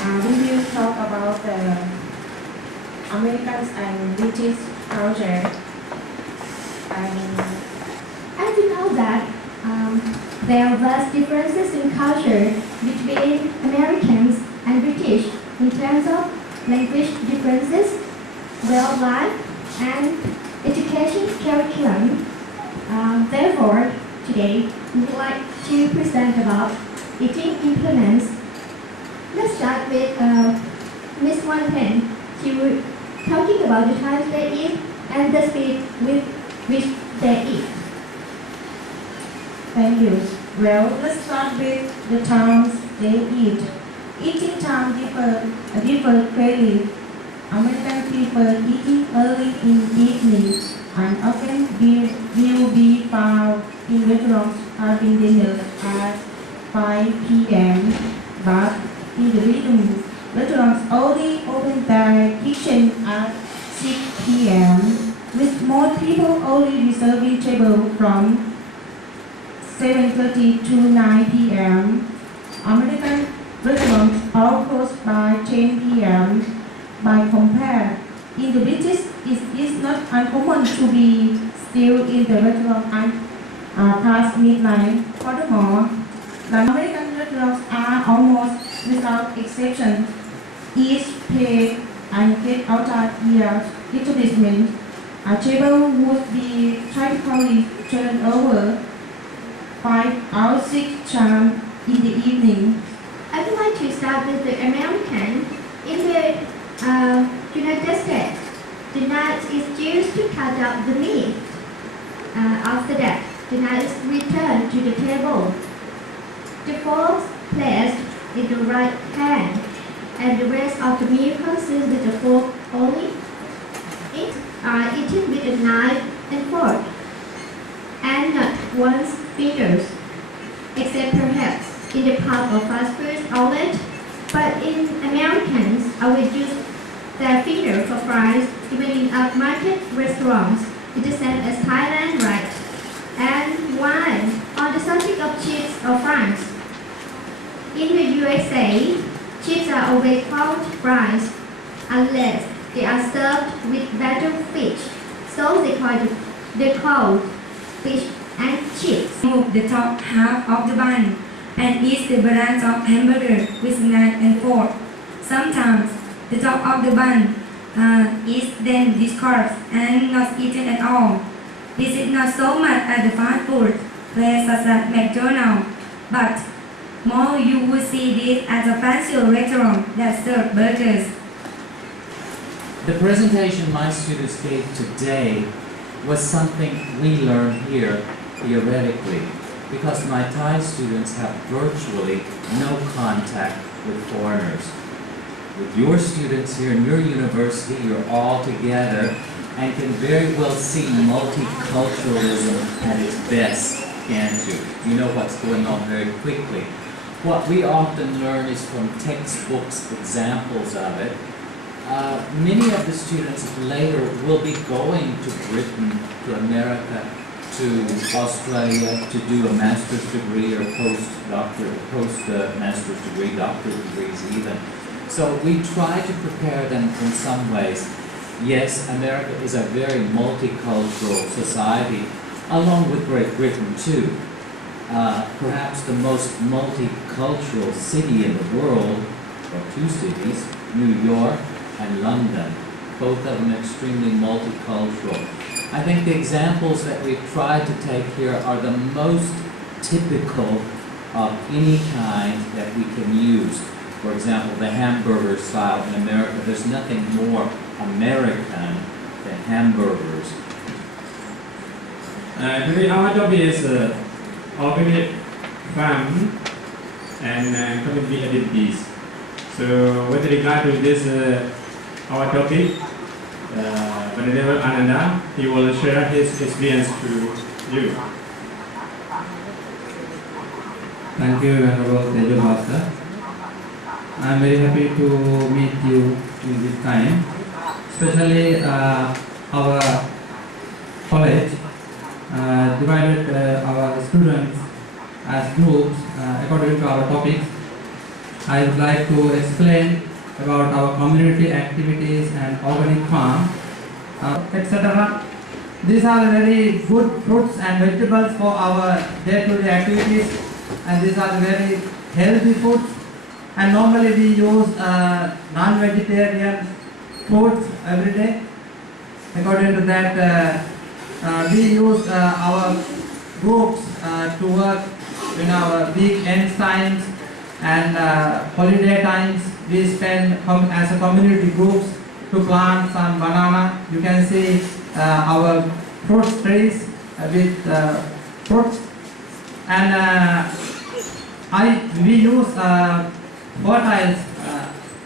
We will talk about the Americans and British culture. As you know that there are vast differences in culture between Americans and British in terms of language differences, way of life, and education curriculum. Therefore, today we would like to present about eating implements. Let's start with Miss Wan Pen. She will talking about the times they eat and the speed with which they eat. Thank you. Well, let's start with the times they eat. Eating time differ greatly. American people eating early in the evening and often will be found in restaurants having dinner at 5 p.m. But in the region, restaurants only open their kitchen at 6 p.m. with more people only reserving table from 7:30 to 9 p.m. American restaurants all close by 10 p.m. By compare, in the British, it is not uncommon to be still in the restaurant at past midnight. Furthermore, the American restaurants are almost without exception each pay and get outside their establishment. A table would be typically turned over 5 or 6 times in the evening. I would like to start with the American. In the United States, the knife is used to cut up the meat. After that, the knife is returned to the table. The fork placed in the right hand, and the rest of the meal consumed with the fork only. It are eaten with a knife and fork, and not one's fingers, except perhaps in the pub or fast food outlet. But in Americans, I will use their finger for fries, even in upmarket restaurants. It is same as Thailand, right? And while on the subject of chips or fries, in the USA, chips are always called fries unless they are served with battered fish. So they call fish and chips. Remove the top half of the bun and eat the balance of hamburger with knife and fork. Sometimes the top of the bun is then discarded and not eaten at all. This is not so much at the fast food place such as McDonald's, but more you will see this at a fancy restaurant that serve burgers. The presentation my students gave today was something we learned here theoretically, because my Thai students have virtually no contact with foreigners. With your students here in your university, you're all together and can very well see multiculturalism at its best, can't you? You know what's going on very quickly. What we often learn is from textbooks, examples of it. Many of the students later will be going to Britain, to America, to Australia to do a master's degree or post-master's degree, doctorate degrees even. So we try to prepare them in some ways. Yes, America is a very multicultural society, along with Great Britain too. Perhaps the most multicultural city in the world, or two cities, New York and London, both of them extremely multicultural. I think the examples that we've tried to take here are the most typical of any kind that we can use. For example, the hamburger style in America, there's nothing more American than hamburgers. Today our topic is organic farm and community activities. So with regard to this our topic, Venerable Ananda, he will share his experience to you. Thank you, Venerable Tejo Master. I am very happy to meet you in this time. Especially our college divided our students as groups according to our topics. I would like to explain about our community activities and organic farm, etc. These are very good fruits and vegetables for our day-to-day activities, and these are very healthy foods. And normally we use non-vegetarian foods every day. According to that, we use our groups to work in our weekend times and holiday times. We spend as a community groups to plant some banana. You can see our fruit trees with fruits, and we use fertiles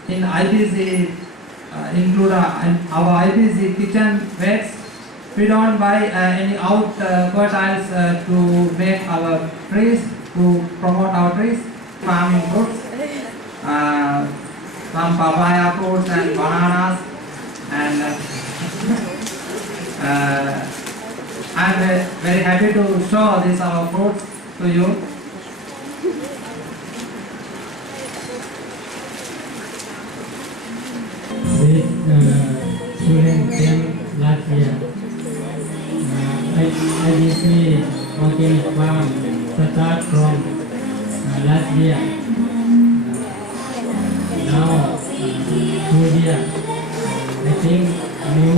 in IBC, include our IBC kitchen waste. We don't buy any out fertiles to make our trees, to promote our trees. Farming fruits, some papaya fruits and bananas, and I'm very happy to show these our fruits to you. This student came last year. IBC organic farm start from last year. Now 2 years. I think new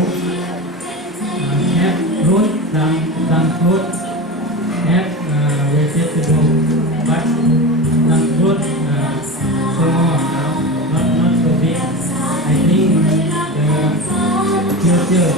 have fruit, some fruit have vegetable, but some fruit small now, not so big. I think the future